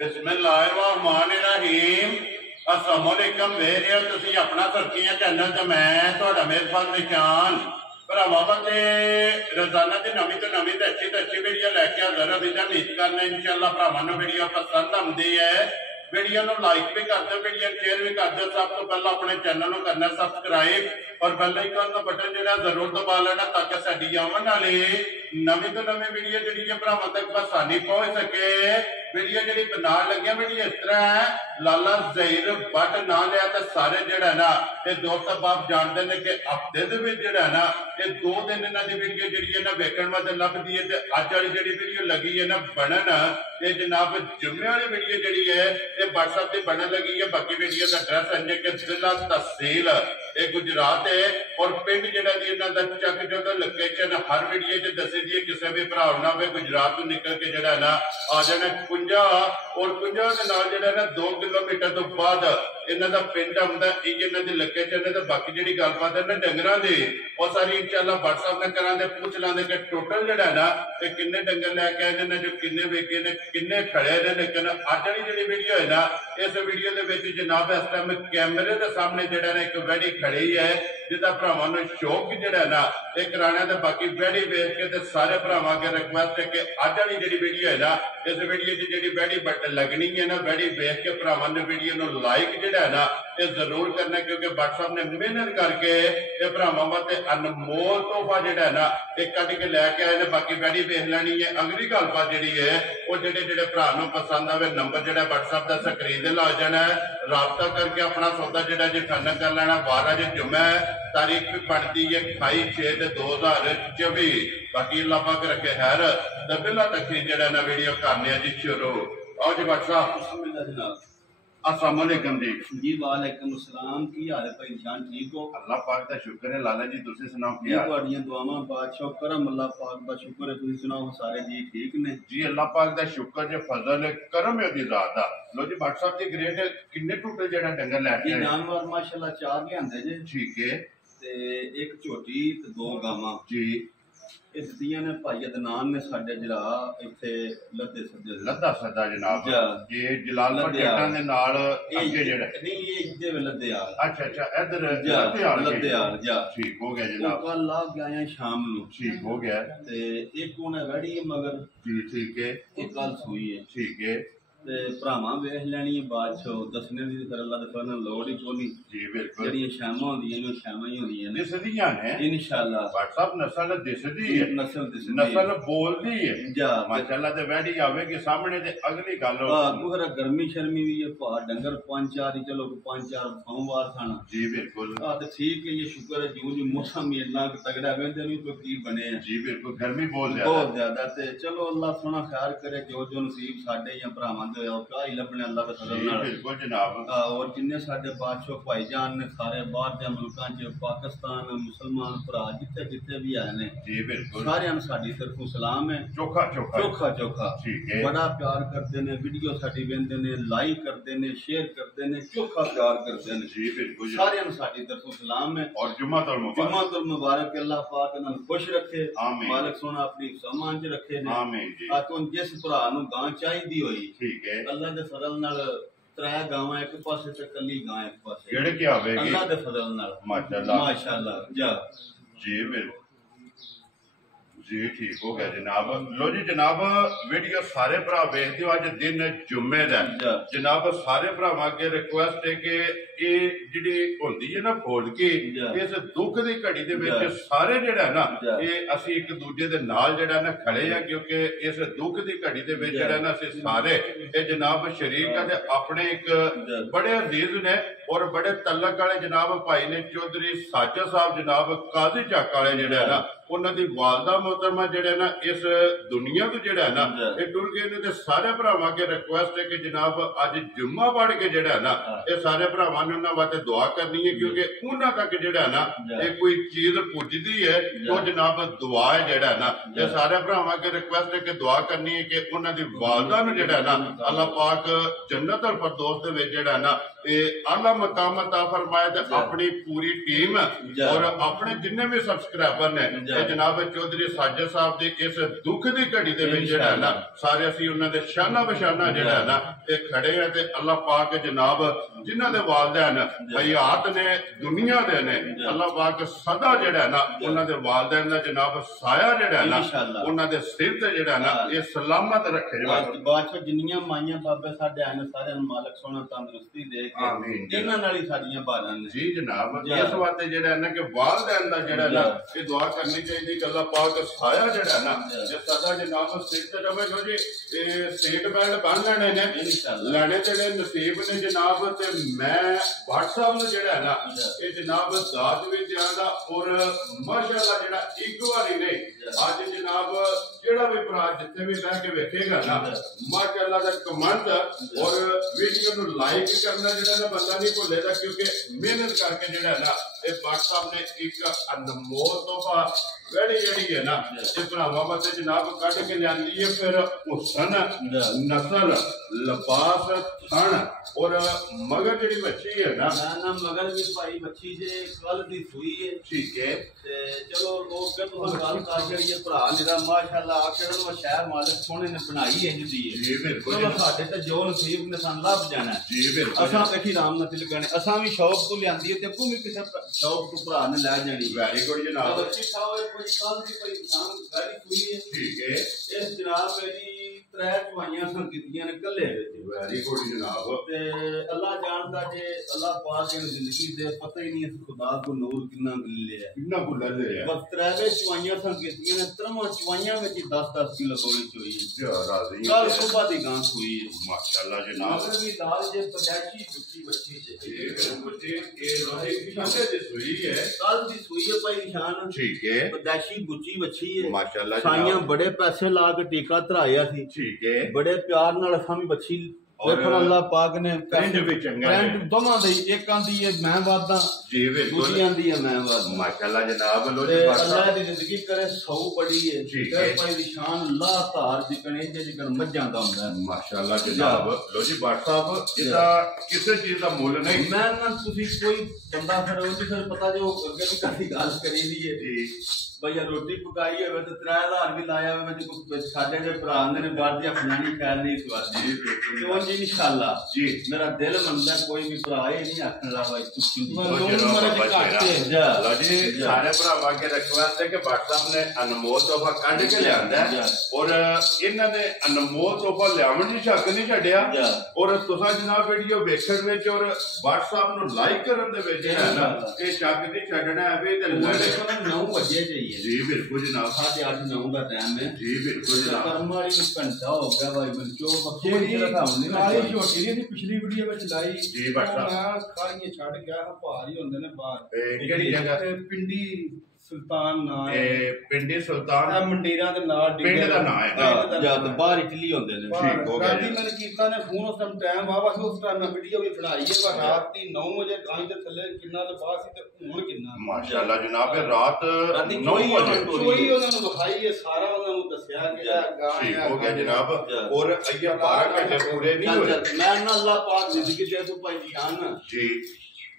बिस्मिल्लाहिर्रहमानिर्रहीम। अस्सलामुअलैकुम वेरियो तुसी अपना सुर्खियां चैनल ते मैं तुहाडा मेहरबान निशान भरावां बंदे रोजाना की नवी तो अच्छी वीडियो लैके हाजिर अभी तो उम्मीद करना इंशाअल्लाह भरावां नूं वीडियो पसंद आउंदी है। वीडियो नूं लाइक भी कर दो, वीडियो शेयर भी कर दो। सब तो पहला अपने चैनल नूं करना सब्सक्राइब और बेल आइकन का बटन जिहड़ा जरूर दबा लेना ताकि साडी आवन वाली नवी तो नवी वीडियो जिहड़ी है भरावां तक आसानी पहुंच सके। वीडियो जिहड़ी बनाण लगे वीडियो इस तरह है, लाला ज़हीर भट्ट ना लिया तो सारे जिहड़ा ना ये दोस्त बाप जानते हैं कि हफ्ते दे विच जिहड़ा ना ये 2 दिन इन्हां दी वीडियो जिहड़ी है ना वेखण वास्ते लभदी है। ते अज वाली जिहड़ी वीडियो लगी है ना बनन ये जनाब जुम्मे वाली वीडियो जिहड़ी है ये व्हाट्सएप से बनन लगी है। बाकी वीडियो का एड्रेस है कि जिला तहसील ये गुजरात है और पिंड जिहड़ा दी इन्हां दा चक जो लोकेशन हर वीडियो च दसी दी है। किसी भी भरा ना वे गुजरात तो निकल के जिहड़ा ना आ जाना कुंजा और कुंजा के नाल जिहड़ा ना 2 किलोमीटर तो बाद इन्हां दा पिंड आउंदा। ये इन्हां दी लोकेशन है। तो बाकी जिहड़ी गलबात है ना डंगरां दी और सारी इंशाअल्लाह व्हाट्सएप ने करांगे पूछ लांगे कि टोटल जिहड़ा ना ये किन्ने डंगर लैके आए ने, जो किन्ने वेचे ने, किन्ने खड़े ने। लेकिन अज वाली जिहड़ी वीडियो है ना इस वीडियो दे विच जनाब इस टाइम कैमरे दे सामने जिहड़ा ना एक वैड़ी खड़ी है जिहदा भरावां नूं शौक जिहड़ा ना ये कराना। ते बाकी वैड़ी वेख के ते सारे भरावां अगे रिक्वेस्ट है कि अज वाली जिहड़ी वीडियो है ना इस वीडियो च जिहड़ी वैड़ी लगनी है ना वैड़ी वेख के भरावां ने वीडियो नूं लाइक जिहड़ा है ना ये जरूर करना, क्योंकि व्हाट्सएप ने मेहनत करके ये भरावां वास्ते अनमोल तोहफा जिहड़ा है ना ये कट के लैके आए ने। बाकी वैड़ी वेख लैनी है। अगली गलबात जिहड़ी है वो जिहड़े भरा नूं पसंद आवे नंबर जिहड़ा व्हाट्सएप दा स्क्रीन ते ला जाना है, राबता करके अपना सौदा जिहड़ा जी फाइनल कर लेना। 12 जो जुम्मा है, तारीख भी बनती है 28/6/2024। बाकी अल्लाह पाक रखे खैर। तो बिला तक जिहड़ा ना वीडियो करने जी शुरू। आओ जी व्हाट्सएप। अस्सलाम वालेकुम जी। जी वालेकुम अस्सलाम। की हाल है भाई जान, ठीक हो? अल्लाह पाक दा शुक्र है लाला जी, तुसी सुनाओ की हाल? तुहाडियां दुआवां बादशाह करम अल्लाह पाक दा शुक्र है। तुसी सुनाओ सारे जी ठीक ने? जी अल्लाह पाक दा शुक्र जे फजल है करम है दी जात दा। लो जी व्हाट्सएप दी ग्रेड किन्ने टोटल जेड़ा डंगर लैके ये जानवर माशाल्लाह 4 लियांदे जे। ठीक है। ते एक झोटी ते 2 गावां जी ਇਹ ਦਿੱਤੀਆਂ ਨੇ ਭਾਈ ਅਦਨਾਨ ਨੇ ਸਾਡੇ ਜਿਹੜਾ ਇੱਥੇ ਲੱਦਾ ਸਦਾ ਜਨਾਬ ਇਹ ਜਲਾਲਪੁਰ ਜੱਟਾਂ ਦੇ ਨਾਲ ਅੱਗੇ ਜਿਹੜਾ ਨਹੀਂ ਇਹ ਇੱਦੇ ਲੱਦੇਆਲ। ਅੱਛਾ ਇੱਧਰ ਲੱਦੇਆਲ ਜਾ ਠੀਕ ਹੋ ਗਿਆ ਜਨਾਬ। ਕੱਲ ਆ ਗਿਆ ਸ਼ਾਮ ਨੂੰ। ਠੀਕ ਹੋ ਗਿਆ। ਤੇ ਇੱਕ ਉਹਨੇ ਵੜੀ ਮਗਰ ਜੀ ਠੀਕ ਹੈ। ਇਹ ਕੱਲ ਸੂਈ ਹੈ। ਠੀਕ ਹੈ। ਤੇ ਭਰਾਵਾਂ ਵੇਖ ਲੈਣੀ ਹੈ ਬਾਦਸ਼ਾਹ ਦੱਸਣੇ ਦੀ ਫਿਰ ਅੱਲਾਹ ਦੇ ਫਜ਼ਲ ਨਾਲ ਲੋੜ ਹੀ ਕੋਈ। ਜੀ ਬਿਲਕੁਲ। ਜਿਹੜੀਆਂ ਸ਼ਾਮਾਂ ਹੁੰਦੀਆਂ ਨੇ ਸ਼ਾਮਾਂ ਹੀ ਹੁੰਦੀਆਂ ਨੇ ਦਿਸਦੀਆਂ ਨੇ ਇਨਸ਼ਾਅੱਲਾ। WhatsApp ਨਸਲ ਦਿਸਦੀ ਹੈ, ਨਸਲ ਬੋਲਦੀ ਹੈ ਜਾ ਮਾਸ਼ਾਅੱਲਾ। ਤੇ ਵੈੜੀ ਆਵੇਗੀ ਸਾਹਮਣੇ ਤੇ ਅਗਲੀ ਗੱਲ ਪੂਰਾ ਗਰਮੀ ਸ਼ਰਮੀ ਵੀ ਹੈ ਭਾ ਡੰਗਰ 5-4 ਹੀ ਚਲੋ 5-4 ਸੋਮਵਾਰ ਸਨ। ਜੀ ਬਿਲकुल। ਤੇ ਠੀਕ ਹੈ, ਇਹ ਸ਼ੁਕਰ ਹੈ ਜਿਉਂ ਮੌਸਮ ਇੰਨਾ ਤਗੜਾ ਵੇਂਦੇ ਨਹੀਂ ਕੋਈ ਕੀ ਬਣੇ। ਜੀ ਬਿਲकुल। ਗਰਮੀ ਬਹੁਤ ਜ਼ਿਆਦਾ ਤੇ ਚਲੋ ਅੱਲਾਹ ਸੋਹਣਾ ਖੈਰ ਕਰੇ। ਜੋ ਨਸੀਬ ਸਾਡੇ ਜਾਂ ਭਰਾਵਾਂ लभने अल्लाह के फजल नाल बिल्कुल जनाब। और जिन्ने साडे बादशाह भाईजान ने सारे बाहर दे मुल्कां च पाकिस्तान मुसलमान भरा जिथे जिथे भी आए ने जी बिल्कुल सारियां नूं साडी तरफों सलाम है। चोखा ठीक है। बड़ा प्यार करते ने, वीडियो साडी वेंदे ने, लाइक करते ने, शेयर करते ने, चोखा प्यार करते ने जी बिल्कुल। सारियां नूं साडी तरफों सलाम है और जुम्मातुल मुबारक अल्लाह पाक इन्हां नूं खुश रखे। आमीन। मालिक सोना अपनी सामान च रखे ने। आमीन जी। ताकि जिस भरा नूं गां चाहिदी होई ठीक है अल्लाह दे फजल नाल 3 गावां एक पासे ते कल्ली गां एक पासे जेड़े की आवेगी अल्लाह दे फजल नाल माशाअल्लाह जा जी बिल्कुल जी ठीक हो गया जनाब। लो जी जनाब वीडियो सारे भरा वेख दियो। अज दिन जुम्मे दा जनाब सारे भरावां अगे रिक्वेस्ट है कि ये जिहड़ी होंदी है ना फौजगी इस दुख दी घड़ी दे विच सारे जिहड़ा ना ये असीं एक दूजे दे नाल जिहड़ा ना खड़े आ, क्योंकि इस दुख दी घड़ी दे विच जिहड़ा ना असीं सारे ये जनाब शरीक आ ते अपने एक बड़े अजीज ने और बड़े तलक वाले जनाब भाई ने चौधरी साजिद साहब जनाब काजी चक वाले जिहड़ा ना उन्हां दी वालदा मोहतरमा जिहड़ा ना इस दुनिया तो जिहड़ा ना ये टुर गए ने। ते सारे भरावां अगे रिक्वेस्ट है कि जनाब अज जुम्मा पढ़ के जिहड़ा ना ये सारे भरावां ने उन्हां वास्ते दुआ करनी है, क्योंकि उन्हां तक जिहड़ा ना ये कोई चीज पुजदी है तो जनाब दुआ है जिहड़ा ना ये सारे भरावां अगे रिक्वेस्ट है कि दुआ करनी है कि उन्हां दी वालदा नूं जिहड़ा ना अल्लाह पाक जन्नतुल फिरदौस दे विच जिहड़ा ना आला मकाम अता फरमाए। ते अपनी पूरी टीम और अपने जिन्ने भी सबसक्राइबर ने ਤੇ ਜਨਾਬ ਚੌਧਰੀ ਸਾਜਦ ਸਾਹਿਬ ਦੀ ਇਸ ਦੁੱਖ ਦੀ ਘੜੀ ਦੇ ਵਿੱਚ ਜਿਹੜਾ ਨਾ ਸਾਰੇ ਅਸੀਂ ਉਹਨਾਂ ਦੇ ਸ਼ਾਨਾ ਬਸ਼ਾਨਾ ਜਿਹੜਾ ਨਾ ਇਹ ਖੜੇ ਆ ਤੇ ਅੱਲਾਹ ਪਾਕ ਜਨਾਬ ਜਿਨ੍ਹਾਂ ਦੇ ਵਾਲदैन ਹਯਾਤ ਨੇ ਦੁਨੀਆ ਦੇ ਨੇ ਅੱਲਾਹ ਪਾਕ ਸਦਾ ਜਿਹੜਾ ਨਾ ਉਹਨਾਂ ਦੇ ਵਾਲदैन ਦਾ ਜਨਾਬ ਸਾਇਆ ਜਿਹੜਾ ਨਾ ਉਹਨਾਂ ਦੇ ਸਿਰ ਤੇ ਜਿਹੜਾ ਨਾ ਇਹ ਸਲਾਮਤ ਰੱਖੇ ਬਾਦਸ਼ਾਹ ਜਿੰਨੀਆਂ ਮਾਈਆਂ ਬਾਬੇ ਸਾਡੇ ਆਏ ਨੇ ਸਾਰਿਆਂ ਨੂੰ ਮਾਲਕ ਸੋਹਣਾ ਤੰਦਰੁਸਤੀ ਦੇ ਕੇ ਇਹਨਾਂ ਨਾਲ ਹੀ ਸਾਡੀਆਂ ਬਾਲਾਂ ਨੇ ਜੀ ਜਨਾਬ ਇਸ ਵਾਸਤੇ ਜਿਹੜਾ ਨਾ ਕਿ ਵਾਲदैन ਦਾ ਜਿਹੜਾ ਨਾ ਇਹ ਦੁਆ ਕਰਨੀ ਚਾਹੀਦੀ ਕਿ ਅੱਲਾਹ ਪਾਕ ਸਾਇਆ ਜਿਹੜਾ ਨਾ ਜੇ ਸਦਾ ਜਨਾਬ ਸਿਰ ਤੇ ਰਵੇ ਲੋ ਜੀ ਇਹ ਸੀਟ ਬੈਲਟ ਬੰਨ ਲੈਣੇ ਨੇ ਲੈਣੇ ਜਿਹੜੇ ਨਸੀਬ ਨੇ ਜਨਾਬ ਤੇ ਮੈਂ WhatsApp ਨੂੰ ਜਿਹੜਾ ਨਾ ਇਹ ਜਨਾਬ ਦਾਤ ਵੀ ਦਿਆਂਦਾ ਔਰ ਮਾਸ਼ਾਅੱਲਾ ਜਿਹੜਾ ਇੱਕ ਵਾਰੀ ਨਹੀਂ ਅੱਜ ਜਨਾਬ ਜਿਹੜਾ ਵੀ ਭਰਾ ਜਿੱਥੇ ਵੀ ਬਹਿ ਕੇ ਵੇਖੇਗਾ ਨਾ ਮਾਸ਼ਾਅੱਲਾ ਦਾ ਕਮੈਂਟ ਔਰ ਵੀਡੀਓ ਨੂੰ ਲਾਈਕ ਕਰਨਾ ਜਿਹੜਾ ਨਾ ਬੰਦਾ ਨਹੀਂ ਭੁੱਲੇਗਾ ਕਿਉਂਕਿ ਮਿਹਨਤ ਕਰਕੇ ਜਿਹੜਾ ਨਾ ਇਹ WhatsApp ਨੇ ਇੱਕ ਅਨਮੋਲ ਤੋਹਫਾ ਜਿਹੜੀ ਹੈ ਨਾ ਇਹ ਭਰਾਵਾਂ ਵਾਸਤੇ ਜਨਾਬ ਕੱਢ ਕੇ ਲਿਆਂਦੀ ਹੈ ਫਿਰ ਹੁਸਨ ਨਸਲ ਲਿਬਾਸ ਥਣ ਔਰ ਮਗਰ ਜਿਹੜੀ ਬੱਚੀ ਹੈ ਨਾ ਮਗਰ ਵੀ ਭਾਈ ਬੱਚੀ ਜੇ ਕੱਲ ਦੀ ਸੂਈ ਹੈ ਠੀਕ ਹੈ ਤੇ ਚਲੋ ਲੋਕ ਕਹਿੰਦੇ ਗੱਲ ਕਰ ਜਿਹੜੀ ਭਰਾ ਮੇਰਾ ਮਾਸ਼ਾਅੱਲਾ ਆਖਰ ਨੂੰ ਸ਼ਹਿਰ ਮਾਲਕ ਸੋਹਣੇ ਨੇ ਬਣਾਈ ਹੈ ਜੀ ਜੀ ਬਿਲਕੁਲ ਚਲੋ ਸਾਡੇ ਤੇ ਜੋ ਨਸੀਬ ਨੇ ਸਾਨੂੰ ਲੱਭ ਜਾਣਾ ਜੀ ਬਿਲਕੁਲ ਅਸਾਂ ਵੇਖੀ ਰਾਮ ਨਾਲ ਤਿਲਕਣੇ ਅਸਾਂ ਵੀ ਸ਼ੌਕ ਤੋਂ ਲਿਆਂਦੀ ਹੈ ਤੇ ਅੱਗੋਂ ਵੀ ਕਿਸੇ ਸ਼ੌਕ ਤੋਂ ਭਰਾ ਨੇ ਲੈ ਜਾਣੀ ਵੈਰੀ ਗੁੱਡ ਜਨਾਬ ਬੱਚੀ ਸਾਹਿਬ ਕੋਈ ਕੱਲ ਦੀ ਕੋਈ ਇਨਸਾਨ ਗਾੜੀ ਸੂਈ ਹੈ ਠੀਕ ਹੈ ਇਸ ਜਨਾਬ ਮੇਰੀ 3 ਚਵਾਈਆਂ ਸਨ ਕੀਤੀਆਂ ਨੇ ਕੱਲੇ ਵਿੱਚ ਵੈਰੀ ਗੁੱਡ ਜਨਾਬ ਤੇ ਅੱਲਾਹ ਜਾਣਦਾ ਜੇ ਅੱਲਾਹ ਪਾਕ ਨੇ ਜ਼ਿੰਦਗੀ ਦੇ ਪਤਾ ਹੀ ਨਹੀਂ ਇਸ ਖੁਦਾ ਕੋ ਨੂਰ ਕਿੰਨਾ ਲਿਆ ਕਿੰਨਾ ਕੁ ਲਿਆ ਬਸ 3 ਚਵਾਈਆਂ ਸਨ ਕੀਤੀਆਂ ਨੇ 3 ਚਵਾਈਆਂ ਵਿੱਚ 10-10 ਕਿਲੋ ਗੋਲੀ ਚੋਈ ਹੈ ਰਾਜ਼ੀ ਕੱਲ ਸੁਬਹ ਦੀ ਗਾਂ ਸੂਈ ਹੈ ਮਾਸ਼ਾਅੱਲਾ ਜਨਾਬ ਮਗਰ ਵੀ ਲਾਲ ਜੇ ਪਜਾਚੀ ਬੱਚੀ ਇਹ ਬੱਚੇ ਇਹ ਰਾਹੀ ਕਿਸ਼ਾਨੇ ਦੀ ਸੂਈ ਹੈ ਕੱਲ ਦੀ ਸੂਈ ਹੈ ਭਾਈ ਨਿਸ਼ਾਨ ਠੀਕ ਹੈ ਪਜਾਚੀ ਬੁੱਚੀ ਬੱਚੀ ਹੈ ਮਾਸ਼ਾਅੱਲਾ ਸਾਈਆਂ ਬੜੇ ਪੈਸੇ ਲਾ ਕੇ ਟੀਕਾ ਧਰਾਇਆ ਸੀ ਠੀਕ ਹੈ ਬੜੇ ਪਿਆਰ ਨਾਲ ਅਸਾਂ ਵੀ ਬੱਚੀ ਵੇਖੋ ਅੱਲਾਹ ਪਾਕ ਨੇ ਪਿੰਡ ਵਿੱਚ ਚੰਗਾ ਹੈ ਦੋਵਾਂ ਦੇ ਇੱਕ ਆਂਦੀ ਹੈ ਮੈਂ ਵਾਦਾ ਜੀ ਬਿਲਕੁਲ ਦੂਜੀ ਆਂਦੀ ਹੈ ਮੈਂ ਵਾਦਾ ਮਾਸ਼ਾਅੱਲਾ ਜਨਾਬ ਲੋ ਜੀ ਅੱਲਾਹ ਦੀ ਜ਼ਿੰਦਗੀ ਕਰੇ ਸੌ ਬੜੀ ਹੈ ਤੇ ਭਾਈ ਦੀ ਸ਼ਾਨ ਅੱਲਾਹ ਧਾਰ ਦੀ ਕਣੇ ਜੇ ਮੱਝਾਂ ਦਾ ਹੁੰਦਾ ਹੈ ਮਾਸ਼ਾਅੱਲਾ ਜਨਾਬ ਲੋ ਜੀ ਬਾਟ ਸਾਹਿਬ ਇਹਦਾ ਕਿਸੇ ਚੀਜ਼ ਦਾ ਮੁੱਲ ਨਹੀਂ ਮੈਂ ਨਾ ਤੁਸੀਂ ਕੋਈ ਬੰਦਾ ਫਿਰ ਉਹ ਫਿਰ ਪਤਾ ਜੋ ਅੱਗੇ ਵੀ ਕਾਫੀ ਗੱਲ ਕਰੀ ਦੀ ਹੈ ਜੀ ਭਈਆ ਰੋਟੀ ਪਕਾਈ ਹੋਵੇ ਤੇ 3000 ਵੀ ਲਾਇਆ ਹੋਵੇ ਤੇ ਕੁਝ ਸਾਡੇ ਦੇ ਭਰਾ ਨੇ ਬਾਹਰ ਦੀਆਂ ਫਲਾਣੀ ਖੈਰ ਨਹੀਂ ਸਵਾਦੀ ਕਿਉਂ ਜੀ ਇਨਸ਼ਾਅੱਲਾ ਜੀ ਮੇਰਾ ਦਿਲ ਮੰਨਦਾ ਕੋਈ ਵੀ ਭਰਾ ਇਹ ਨਹੀਂ ਆਖਣ ਲਾ ਭਾਈ ਤੁਸੀਂ ਲੋ ਜੀ ਸਾਰੇ ਭਰਾਵਾਂ ਕੇ ਰਿਕਵੈਸਟ ਹੈ ਕਿ WhatsApp ਨੇ ਅਨਮੋਲ ਤੋਹਫਾ ਕੱਢ ਕੇ ਲਿਆਂਦਾ ਔਰ ਇਹਨਾਂ ਨੇ ਅਨਮੋਲ ਤੋਹਫਾ ਲਿਆਉਣ ਦੀ ਸ਼ੱਕ ਨਹੀਂ ਛੱਡਿਆ ਔਰ ਤੁਸੀਂ ਜਨਾਬ ਵੀਡੀਓ ਵੇਖਣ ਵਿੱਚ ਔਰ WhatsApp ਨੂੰ ਲਾਈਕ ਕਰਨ ਦੇ ਵਿੱਚ ਹੈ ਨਾ ਇਹ ਸ਼ੱਕ ਨਹੀਂ ਛੱਡਣਾ ਹੈ ਵੀ ਤੇ 9 ਵਜੇ ਜਾਈਏ जी बिल्कुल जनाब 8:30-9 का टाइम है जी बिल्कुल जनाब कर्मारी में घंटा हो गया भाई बच्चों बच्चे नाली छोटी नहीं पिछली वीडियो में चलाई जी बट्टा मैं खाली छड़ गया भार ही होंदे ने बाहर केड़ी जगह पिंडी सुल्तान ना है पिंडी सुल्तान मंडीरा दे नाल पिंड दा नाम है या बाहर इटली होंदे ने ठीक हो गया जी मैंने कीता ने फोन उस टाइम वापस उस टाइम में वीडियो भी बनाई है रात दी 9 बजे गांव दे थल्ले किन्ना लिबास सी ते हुन किन्ना माशाल्लाह जनाब रात 9 बजे कोई ਉਹਨਾਂ ਨੂੰ ਵਿਖਾਈ ਹੈ ਸਾਰਾ ਉਹਨਾਂ ਨੂੰ ਦੱਸਿਆ ਕਿ ਗਾਂ ठीक हो गया जनाब और अय्या 12 घंटे पूरे नहीं हुए मैं ना अल्लाह पाक जिंदगी दे तू भाई जान जी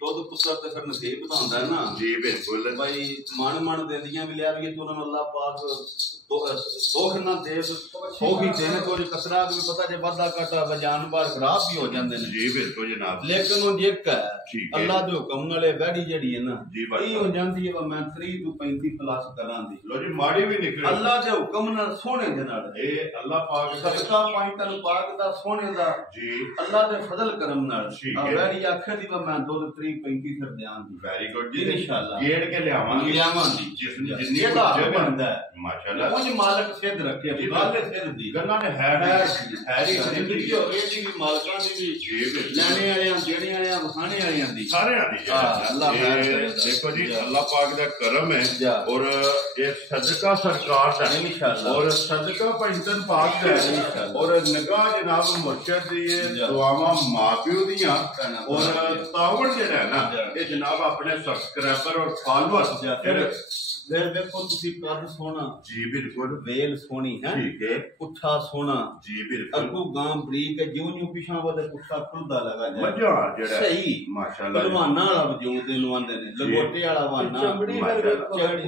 ਦੁੱਧ ਪੁੱਤਰ ਤੇ ਫਿਰ ਨਸੀਬ ਬਣਾਉਂਦਾ ਹੈ ਨਾ ਜੀ ਬਿਲਕੁਲ ਭਾਈ ਮਨ ਦਿੰਦੀਆਂ ਵੀ ਲਿਆ ਵੀ ਤੇ ਉਹਨਾਂ ਨੂੰ ਅੱਲਾਹ ਪਾਕ ਦੁੱਖ ਨਾ ਦੇ ਉਹੀ ਦੇਣ ਕੋਈ ਕਸਰਾ ਵੀ ਪਤਾ ਜੇ ਵਾਧਾ ਘਾਟਾ ਵਜਾਨ ਬਾਰ ਖਰਾਬ ਵੀ ਹੋ ਜਾਂਦੇ ਨੇ ਜੀ ਬਿਲਕੁਲ ਜਨਾਬ ਲੇਕਿਨ ਉਹ ਇੱਕ ਹੈ ਅੱਲਾਹ ਦੇ ਹੁਕਮ ਨਾਲੇ ਵੈੜੀ ਜਿਹੜੀ ਹੈ ਨਾ ਇਹ ਹੋ ਜਾਂਦੀ ਹੈ ਮੈਂ 30 ਤੋਂ 35 ਪਲੱਸ ਕਰਾਂ ਦੀ ਲੋ ਜੀ ਮਾੜੀ ਵੀ ਨਿਕਲੇ ਅੱਲਾਹ ਦੇ ਹੁਕਮ ਨਾਲ ਸੋਹਣੇ ਦੇ ਨਾਲ ਇਹ ਅੱਲਾਹ ਪਾਕ ਸਦਕਾ ਪਾਈ ਤਨ ਪਾਕ ਦਾ ਸੋਹਣੇ ਦਾ ਜੀ ਅੱਲਾਹ ਦੇ ਫਜ਼ਲ ਕਰਮ ਨਾਲ ਆ ਵੈੜੀ ਆਖੇ ਦੀ ਮੈਂ 2 3 35 ਫਿਰ ਦਿਆਂ ਦੀ ਵੈਰੀ ਗੁੱਡ ਜੀ ਇਨਸ਼ਾਅੱਲਾ ਗੇੜ ਕੇ ਲਿਆਵਾਂਗੇ ਜਿੰਨੀ ਕੁਝ ਬਣਦਾ ਮਾਸ਼ਾਅੱਲਾ ਕੁਝ ਮਾਲਕ ਸਿੱਧ ਰੱਖੇ ਗੱਲ ਸਿੱਧ ਦੀ ਗੱਲਾਂ ਨੇ ਹੈ ਹੀ ਜ਼ਿੰਦਗੀ ਹੋ ਗਈ ਜੀ ਮਾਲਕਾਂ ਦੀ ਵੀ ਲੈਣੇ ਵਾਲਿਆਂ ਜਿਹੜੇ ਵਾਲਿਆਂ ਵਖਾਣੇ ਵਾਲਿਆਂ ਦੀ ਸਾਰਿਆਂ ਦੀ ਅੱਲਾਹ ਦੇਖੋ ਜੀ ਅੱਲਾਹ ਪਾਕ ਦਾ ਕਰਮ ਹੈ ਔਰ ਇਹ ਸਦਕਾ ਸਰਕਾਰ ਦਾ ਇਨਸ਼ਾਅੱਲਾ ਔਰ ਸਦਕਾ ਪੰਜਤਨ ਪਾਕ ਦਾ ਹੈ ਔਰ ਨਿਗਾਹ ਜਨਾਬ ਮੁਰਸ਼ਦ ਦੀ ਇਹ ਦੁਆਵਾਂ ਮਾਪਿਓ ਦੀਆਂ ਔਰ ਤਾਵੜ ਜਿਹੜਾ ਹੈ ਨਾ ਇਹ ਜਨਾਬ ਆਪਣੇ ਸਬਸਕ੍ਰਾਈਬਰ ਔਰ ਫਾਲੋਅਰ ਫਿਰ ਵੇਖੋ ਤੁਸੀਂ ਕੱਦ ਸੋਹਣਾ ਜੀ ਬਿਲਕੁਲ ਵੇਲ ਸੋਹਣੀ ਹੈ ਠੀਕ ਹੈ ਪੁੱਠਾ ਸੋਹਣਾ ਜੀ ਬਿਲਕੁਲ ਅੱਗੋਂ ਗਾਂ ਬਰੀਕ ਹੈ ਜਿਉਂ ਪਿਛਾਂ ਵਧੇ ਪੁੱਠਾ ਖੁੱਲਦਾ ਲਗਾ ਜਾਏ ਮਜ਼ਾ ਜਿਹੜਾ ਸਹੀ ਮਾਸ਼ਾਅੱਲਾ ਪਹਿਲਵਾਨਾਂ ਵਾਲਾ ਵਜੂਦ ਇਹਨੂੰ ਆਂਦੇ ਨੇ ਲਗੋਟੇ ਵਾਲਾ ਵਾਨਾ ਚਮੜੀ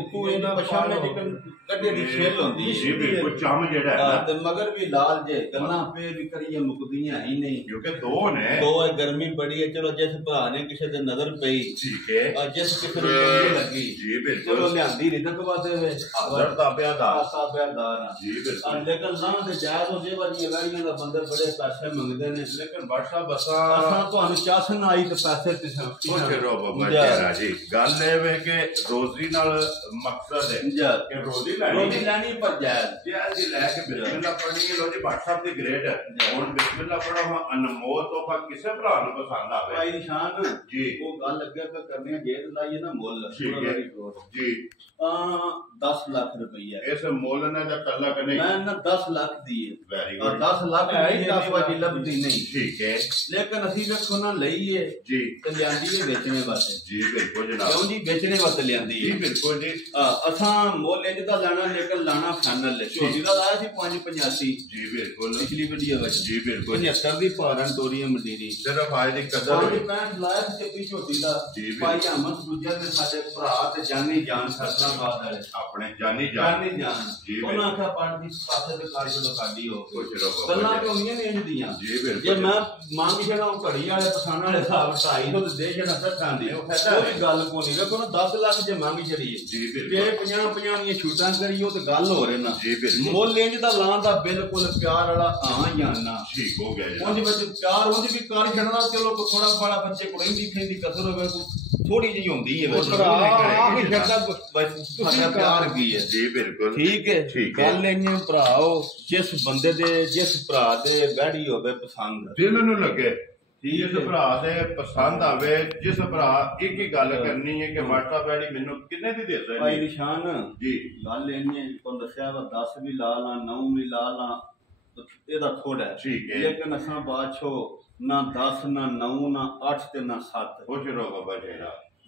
ਤੂੰ ਇਹਨਾਂ ਪਛਾਣੇ ਜਿਕਨ ਕੱਢੇ ਦੀ ਛਿੱਲ ਹੁੰਦੀ ਜੀ ਬਿਲਕੁਲ ਚਮ ਜਿਹੜਾ ਹੈ ਨਾ ਤੇ ਮਗਰ ਵੀ ਲਾਲ ਜੇ ਗੱਲਾਂ ਪੇ ਵੀ ਕਰੀਏ ਮੁਕਦੀਆਂ ਹੀ ਨਹੀਂ ਕਿਉਂਕਿ ਦੋ ਨੇ ਦੋ ਹੈ ਗਰਮੀ ਬੜੀ ਹੈ ਚਲੋ ਜਿਸ ਭਰਾ ਨੇ ਕਿਸੇ ਦੇ ਨਜ਼ਰ ਪਈ ਠੀਕ ਹੈ ਜਿਸ ਕਿਸੇ ਨੂੰ ਚੰਗੀ ਲੱਗੀ ਜੀ ਬਿਲਕੁਲ ਚਲੋ ਲਿਆਂਦੀ ਰਿਜ਼ਕ ਵਾਦੇ ਵੇ ਹਾਜ਼ਰ ਤਾਬਿਆਦਾਰ ਤਾਬਿਆਦਾਰ ਜੀ ਬਿਲਕੁਲ ਲੇਕਿਨ ਨਾ ਤੇ ਜਾਇਜ਼ ਹੋ ਜੇ ਵਾਲੀਆਂ ਗਾੜੀਆਂ ਦਾ ਬੰਦੇ ਬੜੇ ਪੈਸੇ ਮੰਗਦੇ ਨੇ ਲੇਕਿਨ WhatsApp ਬਸਾਂ ਅਸਾਂ ਤੁਹਾਨੂੰ ਚਾਸਨ ਆਈ ਤੇ ਪੈਸੇ ਤੇ ਉਹ ਚਲੋ ਬਾਬਾ ਤੇਰਾ ਜੀ ਗੱਲ ਇਹ ਵੇ ਕਿ ਰੋਜ਼ੀ ਨਾਲ ਮਕਸਦ ਹੈ ਕਿ ਰੋਜ਼ੀ ਲੈਣੀ ਪਰ ਜਾਇਜ਼ ਜੇ ਅੱਜ ਲੈ ਕੇ ਬਿਸਮਿਲ੍ਲਾ ਪੜ੍ਹਨੀ ਹੈ ਲੋ ਜੀ WhatsApp ਦੀ ਗ੍ਰੇਡ ਹੈ ਹੁਣ ਬਿਸਮਿਲ੍ਲਾ ਪੜੋ ਹਾਂ ਅਨਮੋਲ ਤੋਹਫਾ ਕਿਸੇ ਭਰਾ ਨੂੰ ਪਸੰਦ ਆਵੇ ਭਾਈ ਨਿਸ਼ਾਨ ਜੀ ਉਹ ਗੱਲ ਅੱਗੇ ਕਰਨੇ ਜੇਦ ਲਾਈਏ ਨਾ ਮੁੱਲ ਠੀਕ ਹੈ ਜੀ 10 ਲੱਖ ਰੁਪਈਆ ਇਸ ਮੁੱਲ ਨਾਲ ਦਾ ਤਲਕ ਨਹੀਂ ਮੈਂ ਨਾ 10 ਲੱਖ ਦੀ ਹੈ ਵੈਰੀ ਗੁੱਡ 10 ਲੱਖ ਹੈ ਹੀ 10 ਵਾਜੀ ਲੱਭਦੀ ਨਹੀਂ ਠੀਕ ਹੈ ਲੇਕਿਨ ਅਸੀਂ ਵੇਖੋ ਨਾ ਲਈਏ ਜੀ ਤੇ ਲਿਆਂਦੀ ਹੈ ਵੇਚਣੇ ਵਾਸਤੇ ਜੀ ਬਿਲਕੁਲ ਜਨਾਬ ਕਿਉਂ ਜੀ ਵੇਚਣੇ ਵਾਸਤੇ ਲਿਆਂਦੀ ਜੀ ਹੈ ਬਿਲਕੁਲ ਜੀ ਅਸਾਂ ਮੁੱਲ ਇੰਜ ਦਾ ਲੈਣਾ ਲੇਕਿਨ ਲਾਣਾ ਫਾਈਨਲ ਹੈ ਛੋਟੀ ਦਾ ਲਾਇਆ ਸੀ 585 ਜੀ ਬਿਲਕੁਲ ਪਿਛਲੀ ਵੀਡੀਓ ਵਿੱਚ ਜੀ ਬਿਲਕੁਲ 75 ਦੀ ਭਾਰਨ ਤੋਰੀਆਂ ਮੰਡੀਰੀ ਸਿਰਫ ਆਏ ਦੀ ਕਦਰ 65 ਲਾਇਆ ਸੀ ਚੱਪੀ ਝੋਟੀ ਦਾ ਜੀ ਭਾਈ ਅਹਿਮਦ ਦੂਜੇ ਦੇ ਸਾਡੇ ਭਰਾ ਤੇ ਜਾਨੀ ਜਾਨ ਫੈਸਲਾਬਾਦ ਵਾਲੇ ਆਪਣੇ ਜਾਨੀ ਜਾਨੀ ਜਾਨ ਜੀ ਉਹਨਾਂ ਆਖਿਆ ਪੜਦੀ ਪਾਸੇ ਤੇ ਕਾਜ ਜਦੋਂ ਸਾਡੀ ਹੋ ਕੁਛ ਰੱਖੋ ਗੱਲਾਂ ਤੇ ਹੁੰਦੀਆਂ ਨੇ ਇੰਜ ਦੀਆਂ ਜੀ ਬਿਲਕੁਲ ਜੇ ਮੈਂ ਮੰਗ ਜਿਹੜਾ ਉਹ ਘੜੀ ਵਾਲੇ ਪਛਾਣ ਵਾਲੇ ਹਿਸਾਬ 250 ਤੇ ਦੇ ਜਿਹੜਾ ਸੱਠਾਂ ਦੀ ਉਹ ਕੋਈ ਗੱਲ ਕੋ ਨਹੀਂ ਵੇਖੋ ਨਾ 10 ਲੱਖ ਜੇ ਮੰਗ ਛੜੀਏ ਜੀ ਜੇ ਬਿਲਕੁਲ 50 ਦੀਆਂ ਛੂਟਾਂ ਕਰੀਓ ਤੇ ਗੱਲ ਹੋ ਰਹੇ ਨਾ ਜੀ ਬਿਲਕੁਲ ਮੁੱਲ ਇੰਜ ਦਾ ਲਾਂ ਦਾ ਬਿਲਕੁਲ ਪਿਆਰ ਵਾਲਾ ਆ ਜਾਂ ਨਾ ਠੀਕ ਹੋ ਗਿਆ ਜੀ ਉਹਦੇ ਵਿੱਚ ਪਿਆਰ ਉਹਦੀ ਵੀ ਕਾਰ ਛੱਡਣਾ ਚਲੋ ਕੋ ਥੋੜਾ ਬਾਲਾ ਬੱਚੇ ਕੋ ਰਹਿੰਦੀ ਖੈਂਦੀ ਕਸਰ ਹੋਵੇ ਥੋੜੀ ਜਿਹੀ ਹੁੰਦੀ ਹੈ ਵਿੱਚ ਆਹ ਹੀ ਛੱਡਦਾ ਤੁਸੀਂ ਪਿਆਰ ਕੀ ਹੈ ਜੀ ਬਿਲਕੁਲ ਠੀਕ ਹੈ ਗੱਲ ਇੰਨੇ ਭਰਾਓ ਜਿਸ ਬੰਦੇ ਦੇ ਜਿਸ ਭਰਾ ਦੇ ਬੈੜੀ ਹੋਵੇ ਪਸੰਦ ਦਿਲ ਨੂੰ ਲੱਗੇ ਜਿਸ ਭਰਾ ਦੇ ਪਸੰਦ ਆਵੇ ਜਿਸ ਭਰਾ ਇੱਕ ਹੀ ਗੱਲ ਕਰਨੀ ਹੈ ਕਿ WhatsApp ਆਈਡੀ ਮੈਨੂੰ ਕਿੰਨੇ ਦੀ ਦੇ ਸਕਦੇ ਭਾਈ ਨਿਸ਼ਾਨ ਜੀ ਗੱਲ ਇੰਨੇ ਤੁਹਾਨੂੰ ਦੱਸਿਆ ਵਾ 10 ਵੀ ਲਾ ਲਾਂ 9 ਵੀ ਲਾ ਲਾਂ ਇਹਦਾ ਥੋੜਾ ਹੈ ਠੀਕ ਹੈ ਲੇਕਿਨ ਅਸਾਂ ਬਾਦਸ਼ੋ ਨਾ 10 ਨਾ 9 ਨਾ 8 ਤੇ ਨਾ 7 ਖੁਸ਼ ਰਹੋ ਬਾਬਾ ਜੀ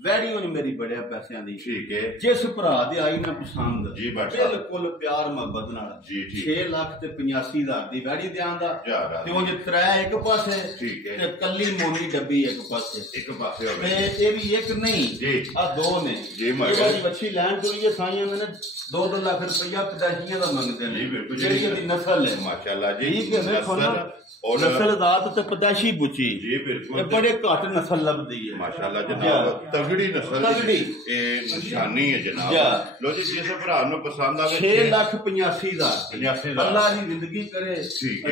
ਵੈਰੀ ਹੋਣੀ ਮੇਰੀ ਬੜਿਆ ਪੈਸਿਆਂ ਦੀ ਠੀਕ ਹੈ ਜਿਸ ਭਰਾ ਦੇ ਆਈ ਨਾ ਪਸੰਦ ਜੀ ਬਾਦਸ਼ਾਹ ਬਿਲਕੁਲ ਪਿਆਰ ਮੁਹੱਬਤ ਨਾਲ ਜੀ ਠੀਕ 6 ਲੱਖ ਤੇ 85,000 ਦੀ ਵੈੜੀ ਦਿਆਂ ਦਾ ਤੇ ਉਹ ਜੇ ਤਰੇ ਇੱਕ ਪਾਸੇ ਠੀਕ ਹੈ ਤੇ ਕੱਲੀ ਮੋਨੀ ਡੱਬੀ ਇੱਕ ਪਾਸੇ ਇੱਕ ਪਾਸੇ ਹੋਵੇ ਤੇ ਇਹ ਵੀ ਇੱਕ ਨਹੀਂ ਜੀ ਆ ਦੋ ਨੇ ਜੀ ਇਹ ਵਾਲੀ ਵੱਛੀ ਲੈਣ ਤੁਰੀਏ ਸਾਈਆਂ ਨੇ 2-2 ਲੱਖ ਰੁਪਈਆ ਪਦਾਸ਼ੀਆਂ ਦਾ ਮੰਗਦੇ ਨੇ ਜੀ ਬਿਲਕੁਲ ਜਿਹੜੀ ਇਹਦੀ ਨਸਲ ਹੈ ਮਾਸ਼ਾਅੱਲਾ ਜੀ ਠੀਕ ਹੈ ਵੇਖੋ ਨਾ ਨਸਲ ਦਾਤ ਤੇ ਪਦਾਸ਼ੀ ਬੁੱਚੀ ਜੀ ਬਿਲਕੁਲ ਇਹ ਬੜੇ ਘੱਟ ਨਸਲ ਲੱਭਦੀ ਹੈ ਮਾਸ਼ਾਅੱਲਾ ਜਨਾਬ ਤਗੜੀ ਨਸਲ ਤਗੜੀ ਇਹ ਨਿਸ਼ਾਨੀ ਹੈ ਜਨਾਬ ਲੋ ਜੀ ਜਿਸ ਭਰਾ ਨੂੰ ਪਸੰਦ ਆਵੇ 6,85,000 ਅੱਲਾਹ ਦੀ ਜ਼ਿੰਦਗੀ ਕਰੇ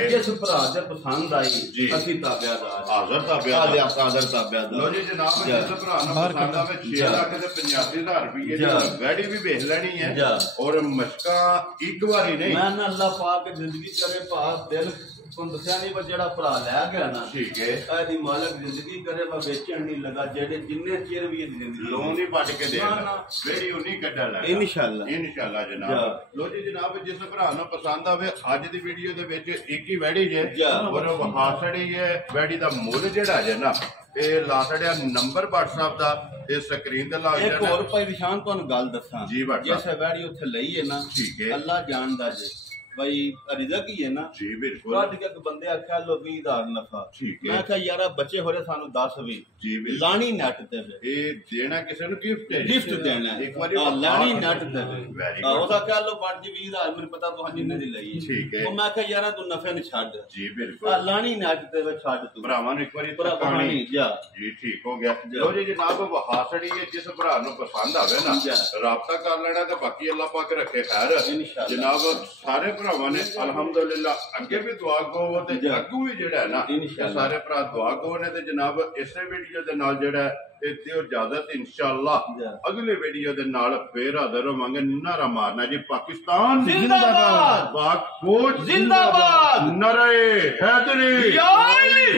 ਜਿਸ ਭਰਾ ਦੇ ਪਸੰਦ ਆਈ ਅਸੀਂ ਤਾਬਿਆਦਾਰ ਹਾਜ਼ਰ ਤਾਬਿਆਦਾਰ ਹਾਜ਼ਰ ਤਾਬਿਆਦਾਰ ਲੋ ਜੀ ਜਨਾਬ ਜਿਸ ਭਰਾ ਨੂੰ ਪਸੰਦ ਆਵੇ 6 ਲੱਖ ਤੇ 85,000 ਰੁਪਏ ਦੀ ਵੈਡੀ ਵੀ ਵੇਖ ਲੈਣੀ ਹੈ ਔਰ ਮਸ਼ਕਾਂ ਇੱਕ ਵਾਰੀ ਨਹੀਂ ਮੈਂ ਨਾ ਅੱਲਾਹ ਪਾਕ ਜ਼ਿੰਦਗੀ ਕਰੇ ਭਾਗ ਦਿਲ ਤੁਹਾਨੂੰ ਦੱਸਿਆ ਨਹੀਂ ਪਰ ਜਿਹੜਾ ਭਰਾ ਲੈ ਗਿਆ ਨਾ ਠੀਕ ਹੈ ਇਹਦੀ ਮਾਲਕ ਜ਼ਿੰਦਗੀ ਕਰੇ ਵਾ ਵੇਚਣ ਨਹੀਂ ਲੱਗਾ ਜਿਹੜੇ ਜਿੰਨੇ ਚਿਰ ਵੀ ਇਹਦੀ ਜ਼ਿੰਦਗੀ ਲੋਨ ਹੀ ਵੱਟ ਕੇ ਦੇਣਾ ਵੇੜੀ ਉਨੀ ਕੱਢਣ ਲੱਗਾ ਇਨਸ਼ਾਅੱਲਾ ਜਨਾਬ ਲੋ ਜੀ ਜਨਾਬ ਜਿਸ ਭਰਾ ਨੂੰ ਪਸੰਦ ਆਵੇ ਅੱਜ ਦੀ ਵੀਡੀਓ ਦੇ ਵਿੱਚ ਇੱਕ ਹੀ ਵੈੜੀ ਜੇ ਔਰ ਵਹਾਸੜੀ ਹੈ ਵੈੜੀ ਦਾ ਮੁੱਲ ਜਿਹੜਾ ਜੇ ਨਾ ਇਹ ਲਾ ਛੜਿਆ ਨੰਬਰ WhatsApp ਦਾ ਇਹ ਸਕਰੀਨ ਤੇ ਲਾ ਇੱਕ ਹੋਰ ਭਾਈ ਨਿਸ਼ਾਨ ਤੁਹਾਨੂੰ ਗੱਲ ਦੱਸਾਂ ਜੀ ਜਿਸ ਵੈੜੀ ਉੱਥੇ ਲਈ ਹੈ ਨਾ ਠੀਕ ਹੈ ਅੱਲਾਹ ਜਾਣਦਾ ਜੇ भाई रिजक ही है ना जी बिल्कुल कट के बंदे आख्या लो 20,000 नफा ठीक है मैं आख्या यार बच्चे हो रहे सानू 10 भी जी बिल्कुल लानी नेट ते ए देना किसी नु गिफ्ट देना एक बारी लानी नेट ते वेरी गुड ओदा कह लो बट जी 20,000 मेरे पता तो जिन्ने दी लई ठीक है ओ मैं आख्या यार तू नफे न छड जी बिल्कुल लानी नेट ते छड तू भरावां नु एक बारी कहानी जा जी ठीक हो गया लो जी जनाब वहासड़ी है जिस भरा नु पसंद आवे ना राब्ता कर लेना ते बाकी अल्लाह पाक रखे खैर जनाब सारे भरावां ने अल्हम्दुलिल्लाह अगे भी दुआ गो ते अगू भी जेड़ा है ना सारे भरा दुआ गो ने ते जनाब इसे वीडियो दे नाल जेड़ा ते दियो इजाजत इंशाअल्लाह अगले वीडियो दे नाल फिर हाजिर होवांगे नारा मारना जी पाकिस्तान जिंदाबाद पाक फौज जिंदाबाद नारे हैदरी या अली